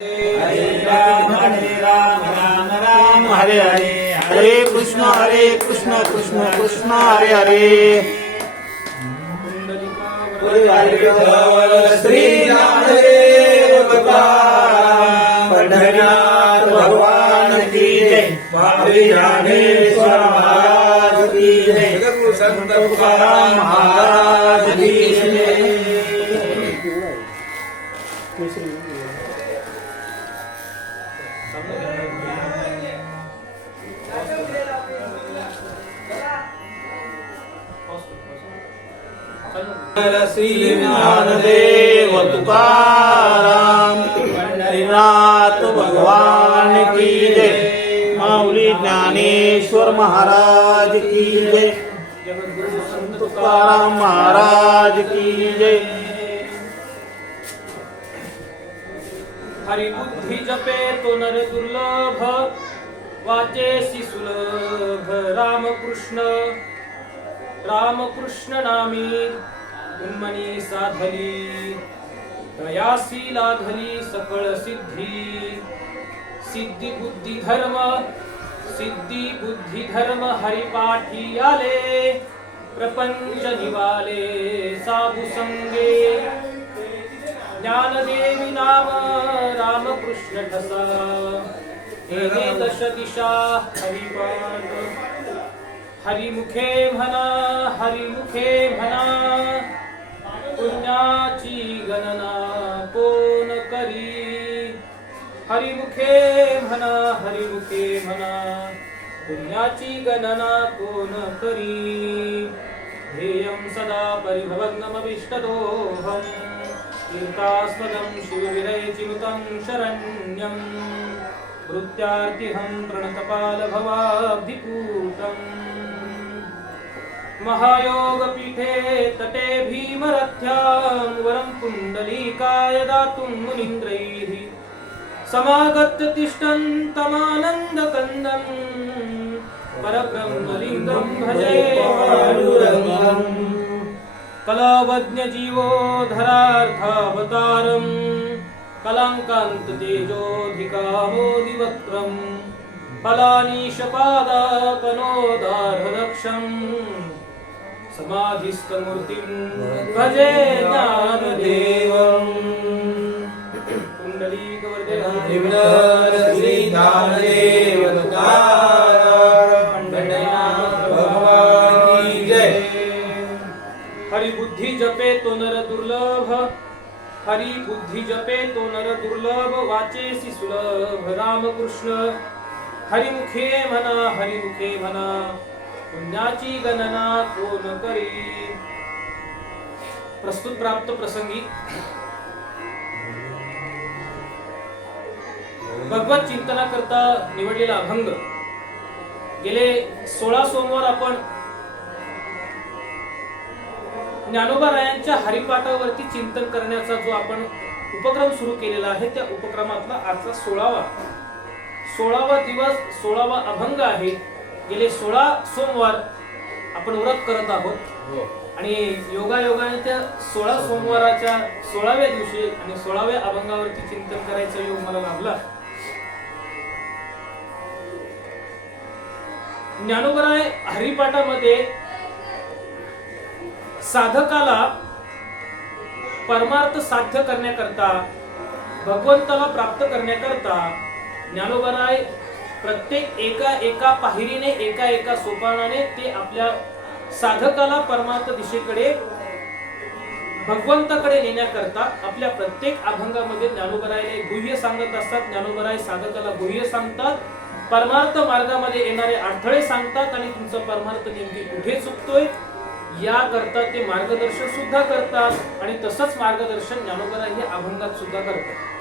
हरे राम हरे राम राम राम हरे हरे हरे कृष्ण हरे कृष्ण कृष्ण कृष्ण हरे हरे. श्री पंढरीनाथ भगवान की जय। बाबी रामेश्वर महाराज की जय। संत तुकाराम महाराज श्री ज्ञानदेव तुकाराम पंढरीनाथ भगवान की जय। माऊली ज्ञानेश्वर महाराज की जय। तुकाराम महाराज की जय। हरिबुद्धी जपे तो नर दुर्लभ वाचेसी सुलभ रामकृष्ण। रामकृष्ण नामी उन्मनी साधली प्रयासी लाधली सकळ सिद्धी। सिद्धी बुद्धी धर्म सिद्धी बुद्धी धर्म हरिपाठी आले प्रपंच निवाले साधु संगे। ज्ञानदेवी नाम रामकृष्ण ठसा एने दश दिशा हरिपाठ। हरिमुखे म्हणा हरिमुखे म्हणा पुण्याची गणना कोण करी? हरिमुखे म्हणा हरिमुखे म्हणा पुण्याची गणना कोण करी? ध्येयं सदा परिभवग्नमविष्टदोहम् तीर्थास्पदं शिवविरयचिनुतं शरण्यं वृत्त्यार्तिहं प्रणतपालभवाब्धिपूतम् महायोगपीठे तटे भीमरथ्यां वरं पुण्डलीकाय दातुं मुनीन्द्रैः समागत्य तिष्ठन्तमानन्दकन्दम् परब्रह्मलिङ्गं भजे पाण्डुरङ्गम् कलावज्ञ जीवोधरार्थावतारम् समाधिस्थमूर्तिम् भजे ज्ञानदेवम्। पंढरीनाथ भगवान जय हरि बुद्धी जपे तो नर दुर्लभ हरि बुद्धी जपे तो नर दुर्लभ वाचेसी सुलभ रामकृष्ण। हरिमुखे म्हणा हरिमुखे म्हणा पुण्याची गणना कोण करी? प्रस्तुत प्राप्त प्रसंगी. भगवत चिंतनाकरता निवडलेला अभंग. गेले सोळा सोमवार आपण ज्ञानोबा रायांच्या हरिपाठावरती चिंतन करण्याचा जो आपण उपक्रम सुरू केलेला आहे त्या उपक्रमातला आजचा सोळावा. सोळावा दिवस सोळावा अभंग आहे. गेले सोळा सोमवार आपण व्रत करत आहोत. आणि योगायोगाने त्या सोळा सोमवाराच्या सोळाव्या दिवशी आणि सोळाव्या अभंगावरती चिंतन करायचा योग मला लाभला ज्ञानोबराय हरिपाठामध्ये साधकाला परमार्थ साध्य करण्याकरता भगवंताला प्राप्त करण्याकरता ज्ञानोबराय प्रत्येक एका एका पाहिरीने एका एका सोपानाने ते आपल्या साधकाला परमार्थ दिशेकडे भगवंताकडे नेण्याकरता आपल्या प्रत्येक अभंगामध्ये ज्ञानोबरायने गुह्य सांगत असतात. ज्ञानोबराय साधकाला गुह्य सांगतात. परमार्थ मार्गामध्ये येणारे अडथळे सांगतात आणि तुमचा परमार्थ नेमकी कुठे चुकतोय? याकरता ते मार्गदर्शन सुद्धा करतात आणि तसंच मार्गदर्शन ज्ञानोबराय हे अभंगात सुद्धा करतात.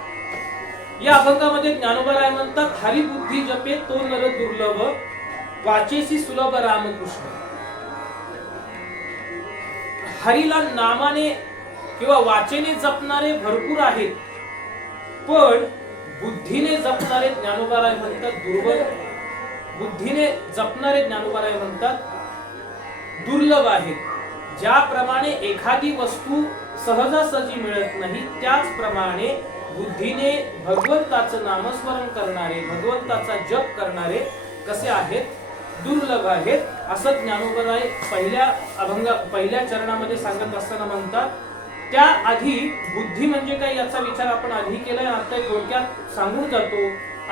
या अभंगामध्ये ज्ञानोबराय म्हणतात हरिबुद्धी जपे तो नर दुर्लभ वाचेसी सुलभ रामकृष्ण. हरीला नामाने किंवा वाचेने जपणारे भरपूर आहेत पण बुद्धीने जपणारे ज्ञानोबा राय म्हणतात दुर्बल. बुद्धीने जपणारे ज्ञानोबाराय म्हणतात दुर्लभ आहेत. ज्याप्रमाणे एखादी वस्तू सहजासहजी मिळत नाही त्याचप्रमाणे बुद्धीने भगवंताचं नामस्मरण करणारे भगवंताचा जप करणारे कसे आहेत? दुर्लभ आहेत असं ज्ञानोबराय पहिल्या अभंग पहिल्या चरणामध्ये सांगत असताना म्हणतात त्या आधी बुद्धी म्हणजे काय याचा विचार आपण आधी केलाय आता एक थोडक्यात सांगून जातो.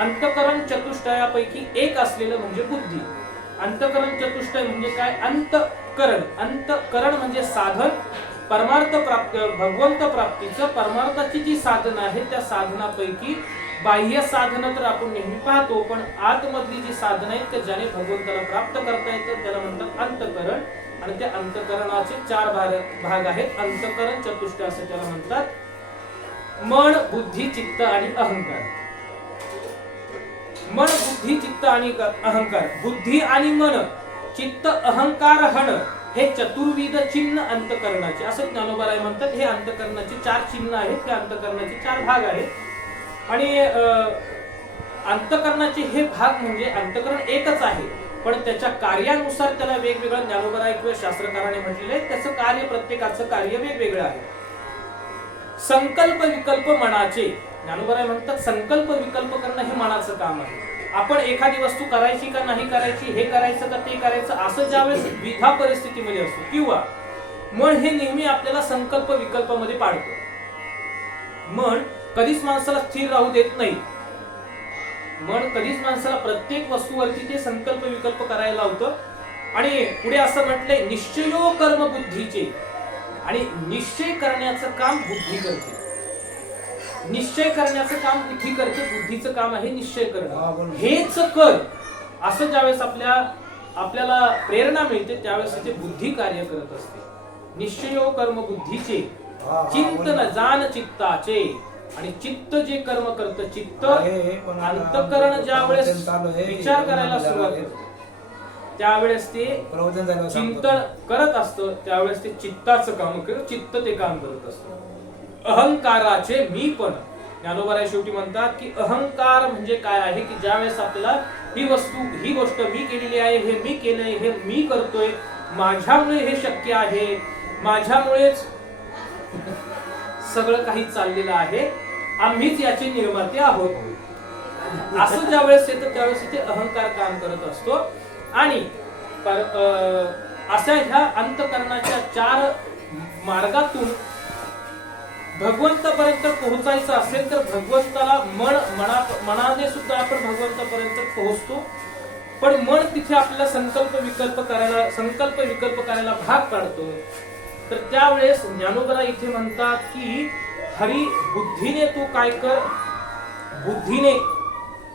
अंतकरण चतुष्टयापैकी एक असलेलं म्हणजे बुद्धी. अंतकरण चतुष्टय म्हणजे काय? अंतकरण. अंतकरण म्हणजे साधन परमार्थ प्राप्त भगवंत प्राप्तीचं परमार्थाची जी साधनं आहेत त्या साधनापैकी बाह्य साधनं तर आपण नेहमी पाहतो पण आतमधली जी साधनं आहेत तर ज्याने भगवंताला प्राप्त करता येतं त्याला म्हणतात अंतकरण. आणि त्या अंतकरणाचे चार भाग भाग आहेत. अंतकरण चतुष्ट असं त्याला म्हणतात. मन बुद्धी चित्त आणि अहंकार. मन बुद्धी चित्त आणि अहंकार. बुद्धी आणि मन. चित्त अहंकार हण. हे चतुर्विध चिन्ह अंतकरणाचे असं ज्ञानोबाराय म्हणतात हे अंतकरणाचे चार चिन्ह आहेत हे अंतकरणाचे चार भाग आहेत. आणि अं, अंतकरणाचे हे भाग म्हणजे अंतकरण एकच आहे. पण त्याच्या कार्यानुसार त्याला वेगवेगळं ज्ञानोबराय किंवा शास्त्रकाराने म्हटलेलं आहे त्याचं कार्य प्रत्येकाचं कार्य वेगवेगळं आहे. संकल्प विकल्प मनाचे. ज्ञानोबराय म्हणतात संकल्प विकल्प करणं हे मनाचं काम आहे. आपण एखादी वस्तू करायची का नाही करायची हे करायचं का ते करायचं असं ज्यावेळेस विधा परिस्थितीमध्ये असतो किंवा मन हे नेहमी आपल्याला संकल्प विकल्पामध्ये पाडतो. मन कधीच माणसाला स्थिर राहू देत नाही. मन कधीच माणसाला प्रत्येक वस्तूवरती ते संकल्प विकल्प करायला लावतं. आणि पुढे असं म्हटलंय निश्चयो कर्म बुद्धीचे. आणि निश्चय करण्याचं काम बुद्धी करते. निश्चय करण्याचं काम बुद्धी करते बुद्धीचं काम आहे निश्चय करणं. हेच कर असं ज्यावेळेस आपल्या आपल्याला प्रेरणा मिळते त्यावेळेस तिथे बुद्धी कार्य करत असते निश्चयो कर्म बुद्धीचे चिंतन. जाण चित्ताचे आणि चित्त जे कर्म करतं चित्त अंतकरण ज्या वेळेस. विचार करायला सुरुवात. करतं त्यावेळेस ते चिंतन करत असतं त्यावेळेस ते चित्ताचं काम करत चित्त ते काम करत असतं अहंकाराचे मी पण. ज्ञानोबाराय शेवटी म्हणतात की अहंकार म्हणजे काय आहे? की ज्यावेळेस आपल्याला ही वस्तू ही गोष्ट मी केलेली आहे हे मी केलंय हे मी करतोय माझ्यामुळे हे शक्य आहे माझ्यामुळेच सगळं काही चाललेलं आहे आम्हीच याचे निर्माते आहोत. असं ज्यावेळेस येतं त्यावेळेस इथे अहंकार काम करत असतो. आणि अं, अशा ह्या अंतकरणाच्या चार मार्गातून भगवंतापर्यंत पोहोचायचं असेल तर भगवंताला मन मना मनाने सुद्धा आपण भगवंतापर्यंत पोहोचतो. पण मन तिथे आपल्याला संकल्प विकल्प करायला संकल्प विकल्प करायला भाग पाडतो. तर त्यावेळेस ज्ञानोबरा इथे म्हणतात की हरी बुद्धीने तू काय कर? बुद्धीने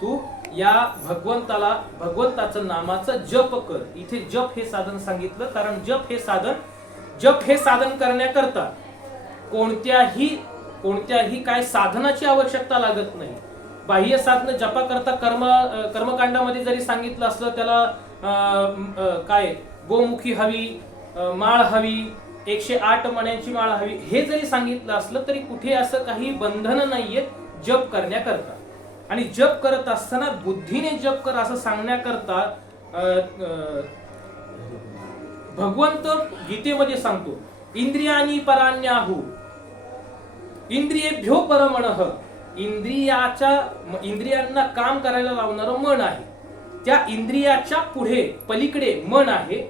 तू या भगवंताला भगवंताचं नामाचं जप कर. इथे जप हे साधन सांगितलं कारण जप हे साधन जप हे साधन करण्याकरता कोणत्याही कोणत्याही काय साधनाची आवश्यकता लागत नाही. बाह्य साधनं जपा करता कर्म कर्मकांडामध्ये जरी सांगितलं असलं त्याला काय गोमुखी हवी माळ हवी एकशे आठ मण्यांची माळ हवी हे जरी सांगितलं असलं तरी कुठे असं काही बंधन नाहीयेत जप करण्याकरता. आणि जप करत असताना बुद्धीने जप कर असं सांगण्याकरता भगवंत गीतेमध्ये सांगतो इंद्रियानी पराण्याहू इंद्रियेभ्यो परमण. इंद्रियाच्या इंद्रियांना काम करायला लावणारं मन आहे. त्या इंद्रियाच्या पुढे पलीकडे मन आहे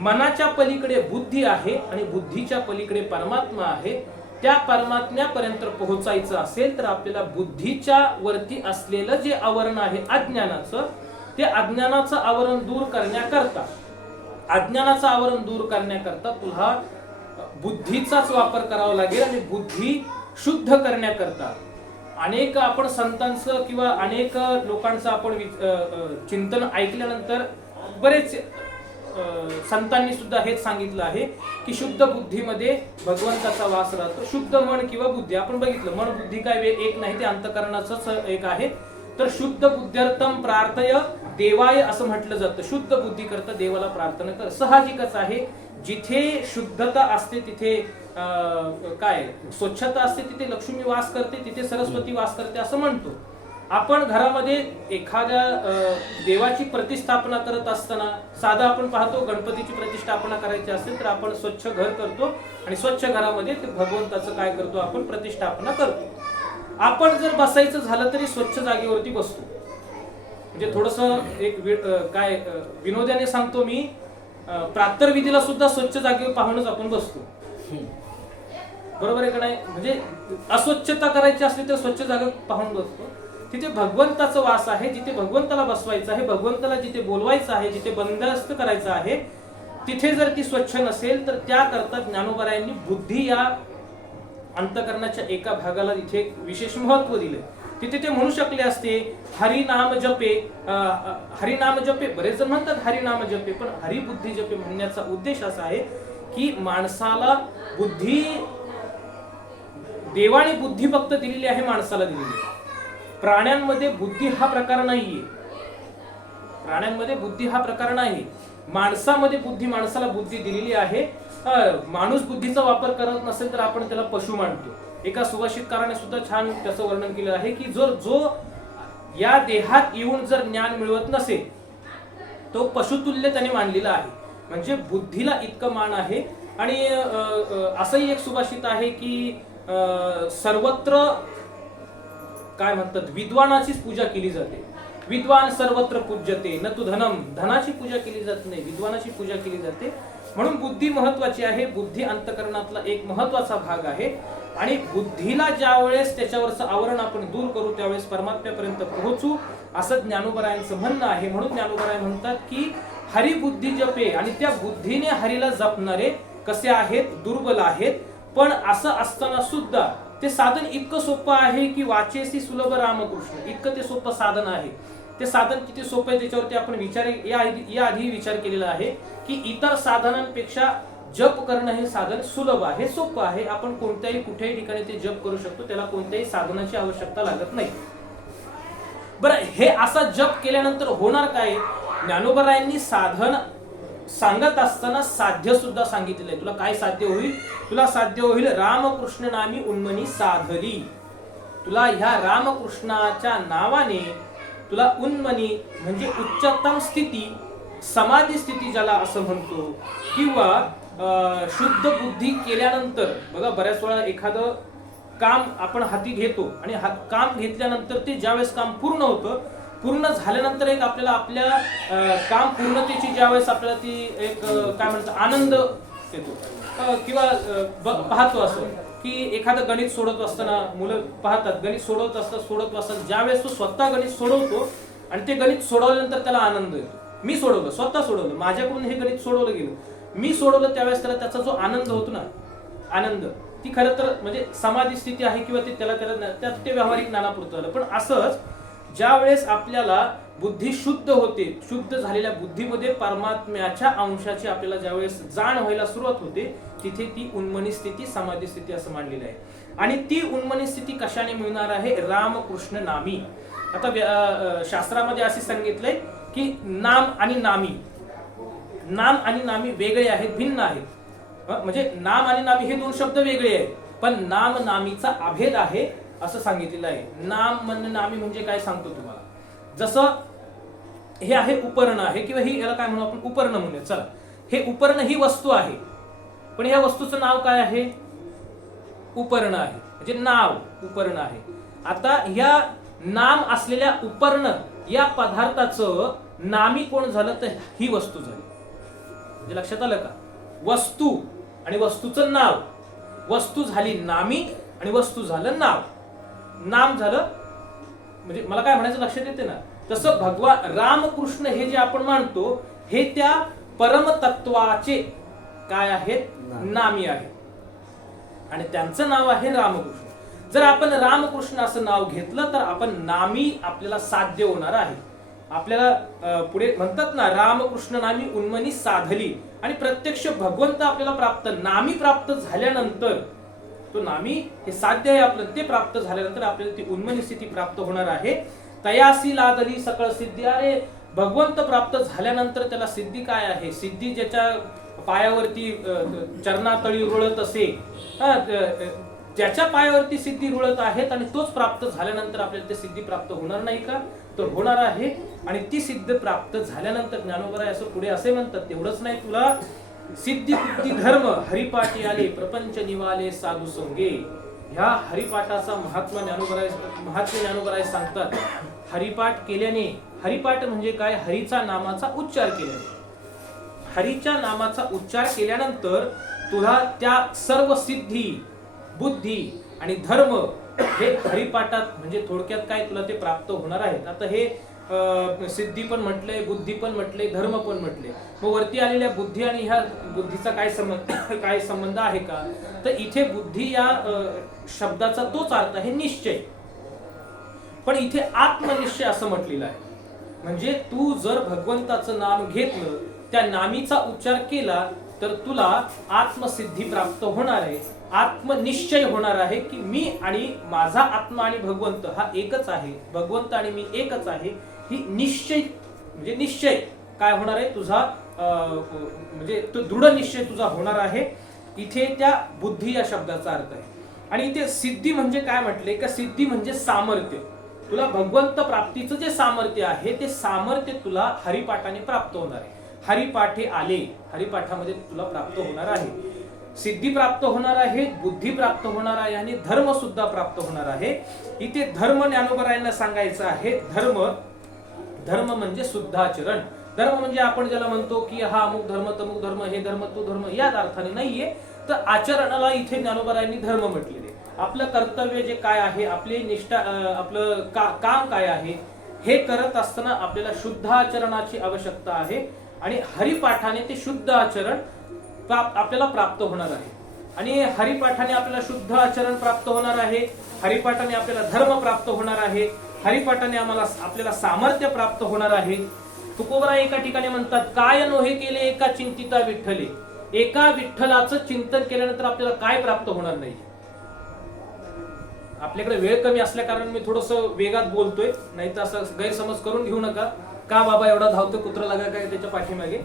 मनाच्या पलीकडे बुद्धी आहे आणि बुद्धीच्या पलीकडे परमात्मा आहे. त्या परमात्म्यापर्यंत पोहोचायचं असेल तर आपल्याला बुद्धीच्या वरती असलेलं जे आवरण आहे अज्ञानाचं ते अज्ञानाचं आवरण दूर करण्याकरता अज्ञानाचं आवरण दूर करण्याकरता तुला बुद्धीचाच वापर करावा लागेल आणि बुद्धी शुद्ध करण्याकरता. अनेक आपण संतांचं किंवा अनेक लोकांचं आपण चिंतन ऐकल्यानंतर बरेच संतांनी सुद्धा हेच सांगितलं आहे की शुद्ध बुद्धीमध्ये भगवंताचा वास राहतो. शुद्ध मन किंवा बुद्धी आपण बघितलं मन बुद्धी काय एक नाही ते अंतकरणाचंच एक आहे. तर शुद्ध बुद्ध्यर्थम प्रार्थय देवाय असं म्हटलं जातं. शुद्ध बुद्धी करता देवाला प्रार्थना कर. साहजिकच आहे जिथे शुद्धता असते तिथे काय स्वच्छता असते तिथे लक्ष्मी वास करते तिथे सरस्वती वास करते असं म्हणतो. आपण घरामध्ये एखाद्या देवाची प्रतिष्ठापना करत असताना साधा आपण पाहतो गणपतीची प्रतिष्ठापना करायची असेल तर आपण स्वच्छ घर करतो आणि स्वच्छ घरामध्ये ते भगवंताचं काय करतो आपण प्रतिष्ठापना करतो. आपण जर बसायचं झालं तरी स्वच्छ जागेवरती बसतो. म्हणजे थोडस एक वि- काय विनोदाने सांगतो मी प्रातर्विधीला सुद्धा स्वच्छ जागेवर पाहूनच आपण बसतो. बरोबर आहे का नाही? म्हणजे अस्वच्छता करायची असली तर स्वच्छ जागा पाहून बसतो. तिथे भगवंताचा वास आहे जिथे भगवंताला बसवायचं आहे भगवंताला जिथे बोलवायचं आहे जिथे बंदस्त करायचं आहे तिथे जर ती स्वच्छ नसेल तर त्याकरता ज्ञानोबरायांनी बुद्धी या अंतकरणाच्या एका भागाला इथे विशेष महत्त्व दिले. तिथे ते म्हणू शकले असते हरिनाम जपे हरिनाम जपे. बरेच जण म्हणतात हरिनाम जपे पण हरिबुद्धी जपे म्हणण्याचा उद्देश असा आहे की माणसाला बुद्धी देवाने बुद्धी फक्त दिलेली आहे माणसाला दिलेली. आहे प्राण्यांमध्ये बुद्धी हा प्रकार नाहीये. प्राण्यांमध्ये बुद्धी हा प्रकार नाही. माणसामध्ये बुद्धी माणसाला बुद्धी दिलेली आहे. माणूस बुद्धीचा वापर करत नसेल तर आपण त्याला पशु मानतो. एका सुभाषितकाराने सुद्धा छान त्याचं वर्णन केलं आहे की जर जो या देहात येऊन जर ज्ञान मिळवत नसेल तो पशुतुल्य त्याने मानलेला आहे. म्हणजे बुद्धीला इतकं मान आहे. आणि असंही एक सुभाषित आहे की सर्वत्र काय म्हणतात विद्वानाचीच पूजा केली जाते. विद्वान सर्वत्र पूज्यते न तू धनम. धनाची पूजा केली जात नाही विद्वानाची पूजा केली जाते. म्हणून बुद्धी महत्वाची आहे बुद्धी अंतकरणातला एक महत्त्वाचा भाग आहे. आणि बुद्धीला ज्या वेळेस त्याच्यावरचं आवरण आपण दूर करू त्यावेळेस परमात्म्यापर्यंत पोहोचू असं ज्ञानोबरायांचं म्हणणं आहे. म्हणून ज्ञानोबराय म्हणतात की हरिबुद्धी जपे. आणि त्या बुद्धीने हरीला जपणारे कसे आहेत? दुर्बल आहेत. पण असं असताना सुद्धा ते साधन इतकं सोपं आहे की वाचेसी सुलभ रामकृष्ण. इतकं ते सोपं साधन आहे. ते साधन किती सोपं आहे त्याच्यावरती आपण विचार या आधी- या विचार केलेला आहे की इतर साधनांपेक्षा जप करणं हे साधन सुलभ आहे. सोपं आहे. आपण कोणत्याही कुठेही ठिकाणी ते जप करू शकतो. त्याला कोणत्याही साधनाची आवश्यकता लागत नाही. बरं हे असा जप केल्यानंतर होणार काय? ज्ञानोबरायांनी साधन सांगत असताना साध्य सुद्धा सांगितलेलं आहे. तुला काय साध्य होईल? तुला साध्य होईल रामकृष्ण नामी उन्मनी साधली. तुला ह्या रामकृष्णाच्या नावाने तुला उन्मनी म्हणजे उच्चतम स्थिती समाधी स्थिती ज्याला असं म्हणतो किंवा अं, शुद्ध बुद्धी केल्यानंतर बघा बऱ्याच वेळा एखादं काम आपण हाती घेतो आणि हा काम घेतल्यानंतर ते ज्यावेळेस काम पूर्ण होतं पूर्ण झाल्यानंतर एक आपल्याला आपल्या काम पूर्णतेची ज्यावेळेस आपल्याला ती एक काय म्हणतात आनंद येतो किंवा पाहतो असं की एखादं गणित सोडत असताना मुलं पाहतात गणित सोडवत असतात सोडत असतात ज्यावेळेस तो स्वतः गणित सोडवतो आणि ते गणित सोडवल्यानंतर त्याला आनंद येतो. मी सोडवलं स्वतः सोडवलं माझ्याकडून हे गणित सोडवलं गेलं. मी सोडवलं त्यावेळेस त्याला त्याचा जो आनंद होतो ना आनंद ती खरं तर म्हणजे समाधी स्थिती आहे किंवा ते त्याला त्याला त्यात ते व्यावहारिक ज्ञानापुरतं आलं. पण असंच ज्या वेळेस आपल्याला बुद्धी शुद्ध होते शुद्ध झालेल्या बुद्धीमध्ये परमात्म्याच्या अंशाची आपल्याला ज्यावेळेस जाण व्हायला सुरुवात होते तिथे ती उन्मनी स्थिती समाधी स्थिती असं मांडलेली आहे. आणि ती उन्मनी स्थिती कशाने मिळणार आहे? रामकृष्ण नामी. आता अं, शास्त्रामध्ये असे सांगितलंय की नाम आणि नामी नाम आणि नामी वेगळे आहेत भिन्न आहेत. म्हणजे नाम आणि नामी हे दोन शब्द वेगळे आहेत पण नाम नामीचा अभेद आहे असं सांगितलेलं आहे. नाम म्हणणं नामी म्हणजे काय सांगतो तुम्हाला? जसं हे आहे उपर्ण आहे किंवा ही याला काय म्हणू आपण? उपर्ण म्हणूया. चला. हे उपर्ण ही वस्तू आहे. पण या वस्तूचं नाव काय आहे? उपर्ण आहे. म्हणजे नाव उपर्ण आहे. आता या नाम असलेल्या उपर्ण या पदार्थाचं नामी कोण झालं तर ही वस्तू झाली. म्हणजे लक्षात आलं का? वस्तू आणि वस्तूचं नाव. वस्तू झाली नामी आणि वस्तू झालं नाव. नाम झालं म्हणजे मला काय म्हणायचं लक्षात येते ना? तसं भगवान रामकृष्ण हे जे आपण मानतो हे त्या परमतत्वाचे काय आहेत? नामी. आहेत. आणि त्यांचं नाव आहे रामकृष्ण. जर आपण रामकृष्ण असं नाव घेतलं तर आपण नामी आपल्याला साध्य होणार आहे. आपल्याला पुढे म्हणतात ना रामकृष्ण नामी उन्मनी साधली. आणि प्रत्यक्ष भगवंत आपल्याला प्राप्त नामी प्राप्त झाल्यानंतर तो नामी हे साध्य आहे आपलं ते प्राप्त झाल्यानंतर आपल्याला ती उन्मनी स्थिती प्राप्त होणार आहे. तयासी लादली सकळ सिद्धी. अरे भगवंत प्राप्त झाल्यानंतर त्याला सिद्धी काय आहे? सिद्धी ज्याच्या पायावरती चरणातळी रुळत असे. ज्याच्या पायावरती सिद्धी रुळत आहेत आणि तोच प्राप्त झाल्यानंतर आपल्याला ते सिद्धी प्राप्त होणार नाही का? तर होणार आहे. आणि ती सिद्ध प्राप्त झाल्यानंतर ज्ञानोबराय असं पुढे असे म्हणतात तेवढंच नाही तुला. सिद्धी बुद्धी धर्म हरिपाठी आले प्रपंच निवाले साधू संगे. ह्या हरिपाठाचा महात्मा ज्ञानोबराय महात्मा ज्ञानोबराय सांगतात हरिपाठ केल्याने हरिपाठ म्हणजे काय? हरीचा नामाचा उच्चार केल्याने. हरीच्या नामाचा उच्चार केल्यानंतर तुला त्या सर्व सिद्धी बुद्धी आणि धर्म हे हरिपाठात म्हणजे थोडक्यात काय तुला ते प्राप्त होणार आहेत? आता हे सिद्धी पण म्हटले बुद्धी पण म्हटले धर्म पण म्हटले. मग वरती आलेल्या बुद्धी आणि ह्या बुद्धीचा काय संबंध काय संबंध आहे का? तर इथे बुद्धी या शब्दाचा तोच अर्थ आहे निश्चय. पण इथे आत्मनिश्चय असं म्हटलेलं आहे. म्हणजे तू जर भगवंताचं नाम घेतलं त्या नामीचा उच्चार केला तर तुला आत्मसिद्धी प्राप्त होणार आहे. आत्मनिश्चय होणार आहे की मी आणि माझा आत्मा आणि भगवंत हा एकच आहे. भगवंत आणि मी एकच आहे. ही निश्चय म्हणजे निश्चय काय होणार आहे? तुझा म्हणजे तो दृढ निश्चय तुझा होणार आहे. इथे त्या बुद्धी या शब्दाचा अर्थ आहे. आणि इथे सिद्धी म्हणजे काय म्हटले? का सिद्धी म्हणजे सामर्थ्य. तुला भगवंत प्राप्तीचं जे सामर्थ्य आहे ते सामर्थ्य तुला हरिपाठाने प्राप्त होणार आहे. हरिपाठे आले हरिपाठामध्ये तुला प्राप्त होणार आहे. सिद्धी प्राप्त होणार आहे बुद्धी प्राप्त होणार आहे आणि धर्म सुद्धा प्राप्त होणार आहे. इथे धर्म ज्ञानोबरायांना सांगायचं आहे धर्म धर्म म्हणजे शुद्धाचरण. धर्म म्हणजे आपण ज्याला म्हणतो की हा अमुक धर्म तमुक धर्म हे धर्म तो धर्म याच अर्थाने नाहीये. तर आचरणाला इथे ज्ञानोबरायांनी धर्म म्हटलेले. आपलं कर्तव्य जे काय आहे आपली निष्ठा आपलं का, काम काय आहे हे करत असताना आपल्याला शुद्ध आचरणाची आवश्यकता आहे आणि हरिपाठाने ते शुद्ध आचरण प्राप्त आपल्याला प्राप्त होणार आहे. आणि हरिपाठाने आपल्याला शुद्ध आचरण प्राप्त होणार आहे हरिपाठाने आपल्याला धर्म प्राप्त होणार आहे हरिपाठाने आम्हाला आपल्याला सामर्थ्य प्राप्त होणार आहे. तुकोबरा एका ठिकाणी म्हणतात काय नोहे केले एका चिंतिता विठ्ठले. एका विठ्ठलाचं चिंतन केल्यानंतर आपल्याला काय प्राप्त होणार नाही? आपल्याकडे वेळ कमी असल्या कारण मी थोडस वेगात बोलतोय नाही तर असं गैरसमज करून घेऊ नका. का बाबा एवढा धावतो कुत्रा लागा काय त्याच्या पाठीमागे?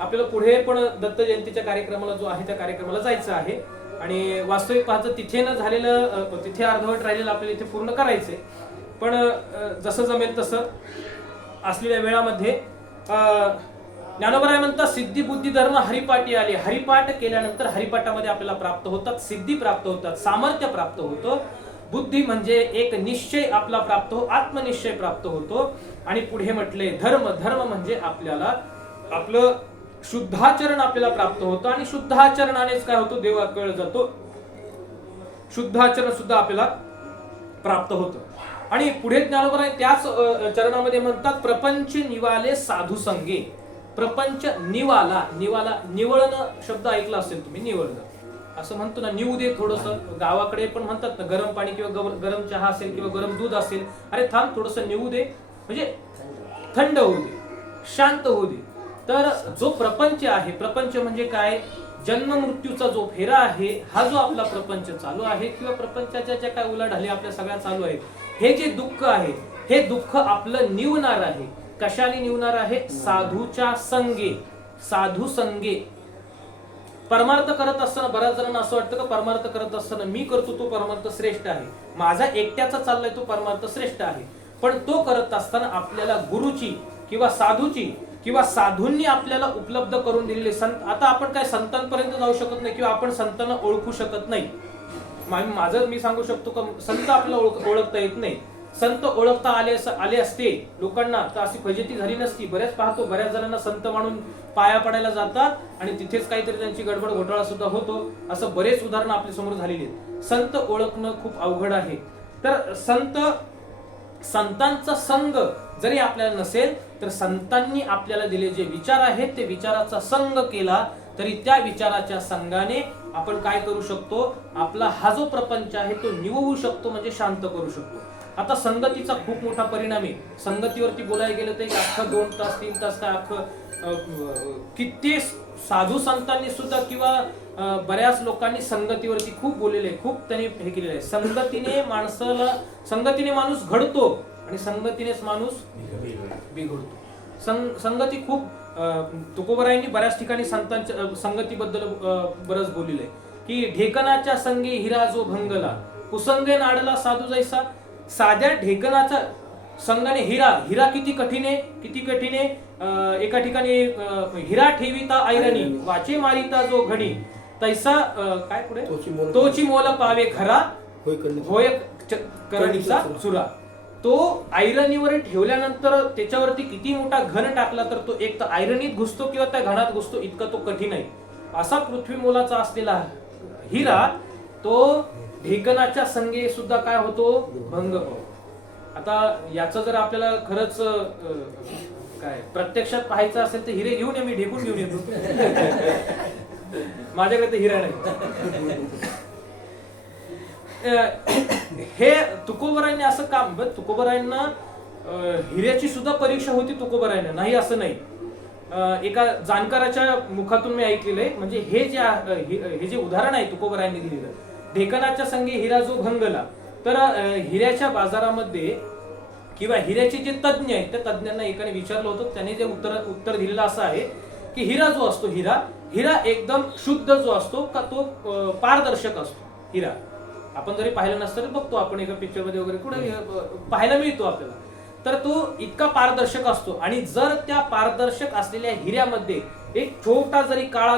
आपल्याला पुढे पण दत्त जयंतीच्या कार्यक्रमाला जो आहे त्या कार्यक्रमाला जायचं आहे. आणि वास्तविक पाहतं तिथे न झालेलं तिथे अर्धवट राहिलेलं आपल्याला इथे पूर्ण करायचंय. पण जसं जमेल तसं असलेल्या वेळामध्ये ज्ञानोबराय म्हणतात सिद्धी बुद्धी धर्म हरिपाठी आली. हरिपाठ केल्यानंतर हरिपाठामध्ये आपल्याला प्राप्त होतात सिद्धी प्राप्त होतात सामर्थ्य प्राप्त होतं. बुद्धी म्हणजे एक निश्चय आपला प्राप्त हो आत्मनिश्चय प्राप्त होतो. आणि पुढे म्हटले धर्म धर्म म्हणजे आपल्याला आपलं शुद्धाचरण आपल्याला प्राप्त होतं. आणि शुद्धाचरणानेच काय होतो? देवा कळ जातो. शुद्धाचरण सुद्धा आपल्याला प्राप्त होतं. आणि पुढे ज्ञानोबर त्याच चरणामध्ये म्हणतात प्रपंच निवाले साधू संगे. प्रपंच निवाला निवाला निवळणं शब्द ऐकला असेल तुम्ही निवळणं. असं म्हणतो ना निवू दे थोडस गावाकडे पण म्हणतात ना गरम पाणी किंवा गरम चहा असेल किंवा गरम दूध असेल अरे थांब थोडस निवू दे. म्हणजे थंड होऊ दे शांत होऊ दे. तर जो प्रपंच आहे प्रपंच म्हणजे काय? जन्म मृत्यूचा जो फेरा आहे हा जो आपला प्रपंच चालू आहे किंवा प्रपंचाच्या ज्या काय उलाढाली आपल्या सगळ्या चालू आहेत हे जे दुःख आहे हे दुःख आपलं निवणार आहे. कशाने निवणार आहे? साधूच्या संगे. साधू संगे. परमार्थ करत असताना बऱ्याच जणांना असं वाटतं का परमार्थ करत असताना मी करतो तो परमार्थ श्रेष्ठ आहे. माझा एकट्याचा चाललाय तो परमार्थ श्रेष्ठ आहे. पण तो करत असताना आपल्याला गुरुची किंवा साधूची किंवा साधूंनी आपल्याला उपलब्ध करून दिलेले संत आता आपण काय संतांपर्यंत जाऊ शकत नाही किंवा आपण संतांना ओळखू शकत नाही. माझं मी सांगू शकतो का संत आपल्याला ओळख ओळखता येत नाही. संत ओळखता आले आले असते. लोकांना तर अशी फजिती झाली नसती. बऱ्याच पाहतो बऱ्याच जणांना संत मानून पाया पडायला जातात आणि तिथेच काहीतरी त्यांची गडबड घोटाळा सुद्धा होतो. असं बरेच उदाहरणं आपल्यासमोर झालेली आहेत. संत ओळखणं खूप अवघड आहे. तर संत संतांचा संघ जरी आपल्याला नसेल तर संतांनी आपल्याला दिले जे विचार आहेत ते विचाराचा संघ केला तरी त्या विचाराच्या संघाने आपण काय करू शकतो? आपला हा जो प्रपंच आहे तो निववू शकतो म्हणजे शांत करू शकतो. आता संगतीचा खूप मोठा परिणाम आहे. संगतीवरती बोलायला गेलं तर एक अख्खं दोन तास तीन तास काय अख्खं किती साधू संतांनी सुद्धा किंवा बऱ्याच लोकांनी संगतीवरती खूप बोललेले आहे, खूप त्यांनी हे केलेलं आहे. संगतीने माणसाला संगतीने माणूस घडतो आणि संगतीनेच माणूस बिघडतो. संग संगती खूप तुकोबरायांनी बऱ्याच ठिकाणी संतांच्या संगतीबद्दल बरंच बोललेलं आहे. की ढेकणाच्या संगे हिरा जो भंगला कुसंगे नाडला साधू जैसा साध्या ढेकणाचा संघाने हिरा हिरा किती कठीण आहे किती कठीण आहे एका ठिकाणी हिरा ठेविता ऐरणी वाचे मारिता जो घडी तैसा काय पुढे? तोची मोल- पावे खरा होय करणीचा चुरा. तो आयरनीवर ठेवल्यानंतर त्याच्यावरती किती मोठा घन टाकला तर तो एक तर आयरनीत घुसतो किंवा त्या घनात घुसतो इतका तो कठीण आहे. असा पृथ्वी मोलाचा असलेला हिरा तो ढेकणाच्या संगे सुद्धा काय होतो? भंग पावतो आता याचं जर आपल्याला खरंच काय प्रत्यक्षात पाहायचं असेल तर हिरे घेऊन ये मी ढेकून घेऊन येतो. माझ्याकडे तर हिरा नाही. हे तुकोबरायांनी असं काम ब- तुकोबरायांना हिऱ्याची सुद्धा परीक्षा होती तुकोबरायांना नाही असं नाही. एका जाणकाराच्या मुखातून मी ऐकलेलं आहे म्हणजे हे जे हे जे उदाहरण आहे तुकोबरायांनी दिलेलं ढेकणाच्या संगे हिरा जो भंगला तर हिऱ्याच्या बाजारामध्ये किंवा हिऱ्याचे जे तज्ज्ञ आहेत त्या तज्ज्ञांना एकाने विचारलं होतं त्याने जे उत्तर उत्तर दिलेलं असं आहे की हिरा जो असतो हिरा हिरा एकदम शुद्ध जो असतो का तो पारदर्शक असतो हिरा. आपण जरी पाहिलं नसतं तरी बघतो आपण एका पिक्चरमध्ये वगैरे. कुठे पाहायला मिळतो आपल्याला. तर तो इतका पारदर्शक असतो. आणि जर त्या पारदर्शक असलेल्या हिऱ्यामध्ये एक छोटा जरी काळा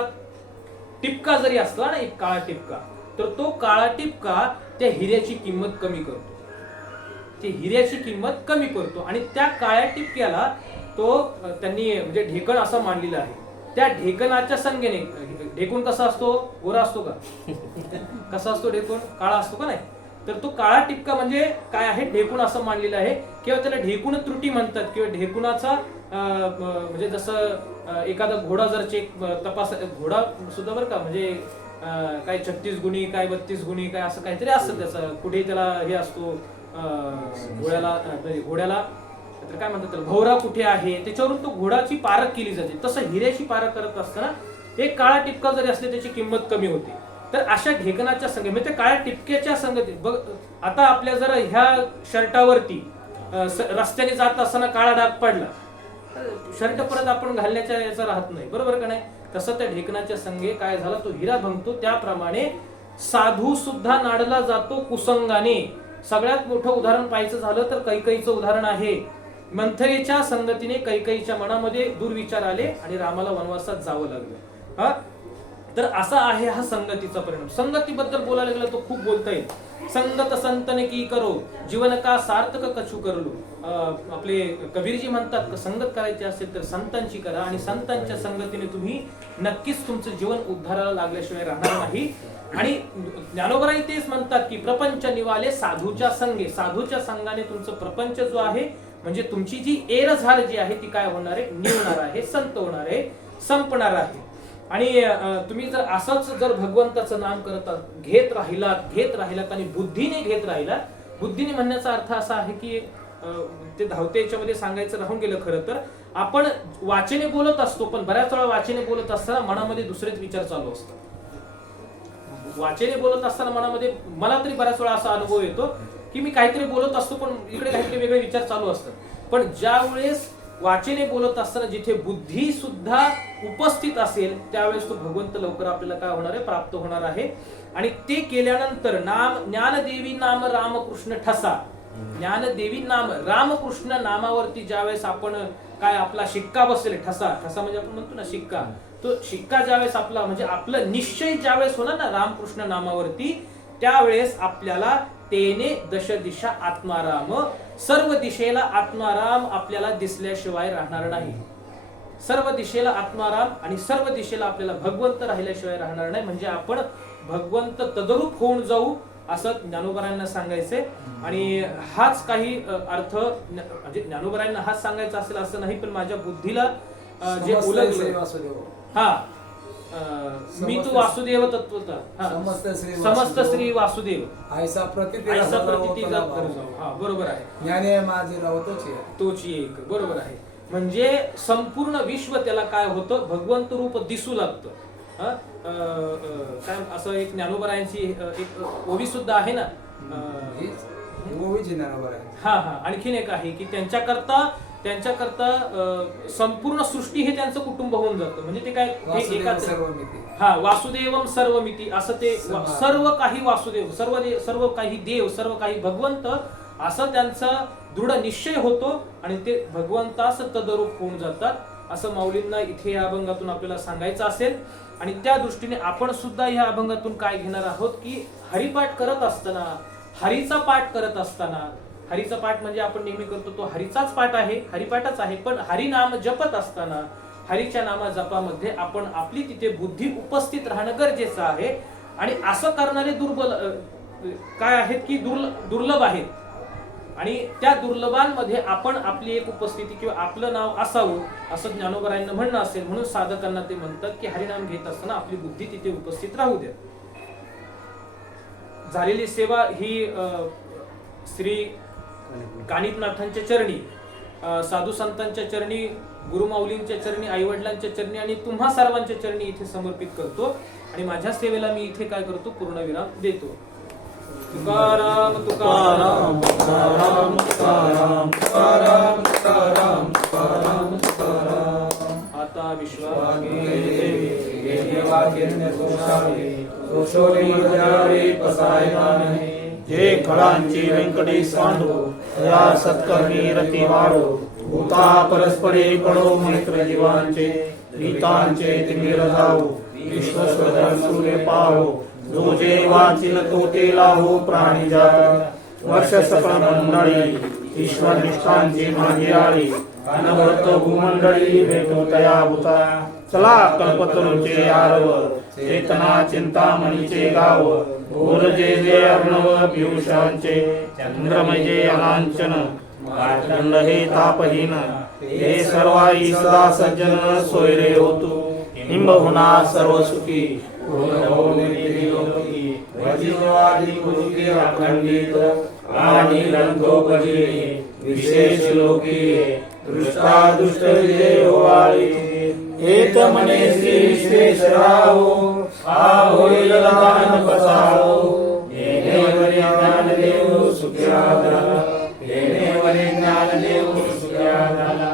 टिपका जरी असला ना एक काळा टिपका तर तो काळा टिपका त्या हिऱ्याची किंमत कमी करतो. ते हिऱ्याची किंमत कमी करतो. आणि त्या काळ्या टिपक्याला तो त्यांनी म्हणजे ढेकण असं मांडलेलं आहे. त्या ढेकणाच्या संख्येने ढेकून कसा असतो? गोरा असतो का? कसा असतो ढेकून? काळा असतो का नाही? तर तो काळा टिपका म्हणजे काय आहे? ढेकूण असं मानलेलं आहे. किंवा त्याला ढेकूण त्रुटी म्हणतात किंवा ढेकुणाचा म्हणजे जसं एखादा घोडा जर चेक तपास घोडा सुद्धा बरं का म्हणजे काय छत्तीस गुणी काय बत्तीस गुणी काय असं काहीतरी असतं त्याचं. कुठे त्याला हे असतो घोड्याला घोड्याला तर काय म्हणतात त्याला भोवरा कुठे आहे? त्याच्यावरून तो घोडाची पारख केली जाते. तसं हिऱ्याची पारख करत असताना एक काळा टिपका जरी असले त्याची किंमत कमी होते. तर अशा ढेकणाच्या संगती म्हणजे त्या काळ्या टिपक्याच्या संगती बघ आता आपल्या जर ह्या शर्टावरती रस्त्याने जात असताना काळा डाग पडला. शर्ट परत आपण घालण्याच्या याचा राहत नाही. बरोबर का नाही? तसं त्या ढेकणाच्या संगे काय झाला? तो हिरा भंगतो. त्याप्रमाणे साधू सुद्धा नाडला जातो कुसंगाने. सगळ्यात मोठं उदाहरण पाहायचं झालं तर कैकईचं उदाहरण आहे. मंथरेच्या संगतीने कैकईच्या मनामध्ये दुर्विचार आले आणि रामाला वनवासात जावं लागलं. हा? तर असा आहे हा संगतीचा परिणाम. संगतीबद्दल बोलायला गेलं तो खूप बोलता येईल. संगत संतने की करो जीवन का सार्थक कछू करलो. अं, आपले कबीरजी म्हणतात का संगत करायची असेल तर संतांची करा आणि संतांच्या संगतीने तुम्ही नक्कीच तुमचं जीवन उद्धाराला लागल्याशिवाय राहणार नाही. आणि ज्ञानोबराई तेच म्हणतात की प्रपंच निवाले साधूच्या संगे. साधूच्या संघाने तुमचं प्रपंच जो आहे म्हणजे तुमची जी एरझाल जी आहे ती काय होणार आहे? निवणार आहे संत होणार आहे संपणार आहे. आणि तुम्ही जर असंच जर भगवंताचं नाम करत घेत राहिलात घेत राहिलात आणि बुद्धीने घेत राहिलात बुद्धीने म्हणण्याचा अर्थ असा आहे की ते धावते याच्यामध्ये सांगायचं राहून गेलं खरं तर आपण वाचेने बोलत असतो पण बऱ्याच वेळा वाचेने बोलत असताना मनामध्ये दुसरेच विचार चालू असतात. वाचेने बोलत असताना मनामध्ये मला तरी बऱ्याच वेळा असा अनुभव येतो की मी काहीतरी बोलत असतो पण इकडे काहीतरी वेगळे विचार चालू असतात. पण ज्या वेळेस वाचेने बोलत असताना जिथे बुद्धी सुद्धा उपस्थित असेल त्यावेळेस तो भगवंत लवकर आपल्याला काय होणार आहे? प्राप्त होणार आहे. आणि ते केल्यानंतर नाम ज्ञानदेवी नाम रामकृष्ण ठसा. ज्ञानदेवी नाम रामकृष्ण नामावरती ज्यावेळेस आपण काय आपला शिक्का बसेल ठसा. ठसा म्हणजे आपण म्हणतो ना शिक्का. तो शिक्का ज्यावेळेस आपला म्हणजे आपलं निश्चय ज्यावेळेस होणार ना रामकृष्ण नामावरती त्यावेळेस आपल्याला तेने दश दिशा आत्माराम. सर्व दिशेला आत्माराम आपल्याला दिसल्याशिवाय राहणार नाही. सर्व दिशेला आत्माराम आणि सर्व दिशेला आपल्याला भगवंत राहिल्याशिवाय राहणार नाही. म्हणजे आपण भगवंत तदरूप होऊन जाऊ असं ज्ञानोबरायांना सांगायचंय आणि हाच काही अर्थ म्हणजे ज्ञानोबरायांना हाच सांगायचा असेल असं नाही पण माझ्या बुद्धीला जे उलगलं. हा. मी तू वासुदेव तत्वता. समस्त श्री समस्त वासुदेव. श्री वासुदेव. आयसा प्रति आईचा प्रतितीचा हा बरोबर आहे. ज्ञाने माझे रावतोची तोची एक बरोबर आहे. म्हणजे संपूर्ण विश्व त्याला काय होतं? भगवंत रूप दिसू लागतं. हं? काय असं एक ज्ञानोबरायांची एक ओवी सुद्धा आहे ना? आहे हा हा. आणखीन एक आहे की त्यांच्याकरता त्यांच्याकरता संपूर्ण सृष्टी हे त्यांचं कुटुंब होऊन जातं. म्हणजे ते काय ते वासुदेव एकाच सर्व मिती हा वासुदेवम सर्वमिती असं ते सर्व. काही वासुदेव सर्व सर्व काही देव सर्व काही भगवंत असं त्यांचा दृढ निश्चय होतो आणि ते भगवंतास तदरूप होऊन जातात असं माऊलींना इथे या अभंगातून आपल्याला सांगायचं असेल. आणि त्या दृष्टीने आपण सुद्धा या अभंगातून काय घेणार आहोत की हरिपाठ करत असताना हरीचा पाठ करत असताना हरीचा पाठ म्हणजे आपण नेहमी करतो तो हरीचाच पाठ आहे हरिपाठच आहे पण हरिनाम जपत असताना हरीच्या नामा जपामध्ये आपण आपली तिथे बुद्धी उपस्थित राहणं गरजेचं आहे. आणि असं करणारे दुर्बल काय आहेत की दुर्ल दुर्लभ आहेत. आणि त्या दुर्लभांमध्ये आपण आपली एक उपस्थिती किंवा आपलं नाव असावं असं ज्ञानोबरायांना म्हणणं असेल. म्हणून साधकांना ते म्हणतात की हरिनाम घेत असताना आपली बुद्धी तिथे उपस्थित राहू द्या. झालेली सेवा ही श्री कानिपनाथांच्या चरणी साधू संतांच्या चरणी गुरुमाऊलींच्या चरणी आईवडिलांच्या चरणी आणि तुम्हा सर्वांच्या चरणी इथे समर्पित करतो. आणि माझ्या सेवेला मी इथे काय करतो? पूर्णविराम देतो. तुकाराम तुकाराम तुकाराम तुकाराम तुकाराम तुकाराम तुकाराम तुकाराम. आता विश्वास जे खळांची व्यंकटी सांडो या सत्कर्मी रती वाढो होता परस्परे पडो मित्र जीवांचे रीतांचे तिमिर जाओ विश्वस्वदर सूर्य पाहो जो जे वाचिल तो ते लाहो प्राणी जात वर्ष सकळ मंडळी ईश्वर निष्ठांची मागे आली अनभक्त भूमंडळी भेटो तया होता चला कल्पतरुचे आरव चेतना चिंतामणीचे गाव घोर जे अर्णव पियुषांचे चंद्रमये अनांचन दंड हे तापहीन हे सर्वाई सदा सज्जन सोयरे होतो. निंब होना सर्व सुखी अखंडित आणि ग्रंथोपजी विशेष लोकी दृष्टा दृष्ट विजय ओवाळी एक मने श्री विश्वेश्वराहो हा होईल दान ज्ञान देव सुख्या झाला ज्ञान सुख्या झाला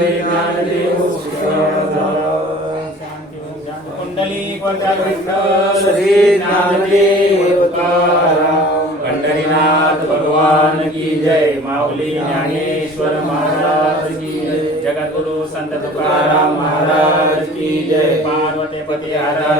ज्ञान सुख्या झाला कुंडली श्री ज्ञानदेव तुकाराम पंढरीनाथ भगवान की जय। माऊली ज्ञानेश्वर महाराज की जय। जगद्गुरु संत तुकाराम महाराज की जय। पार्वती गणपति आधार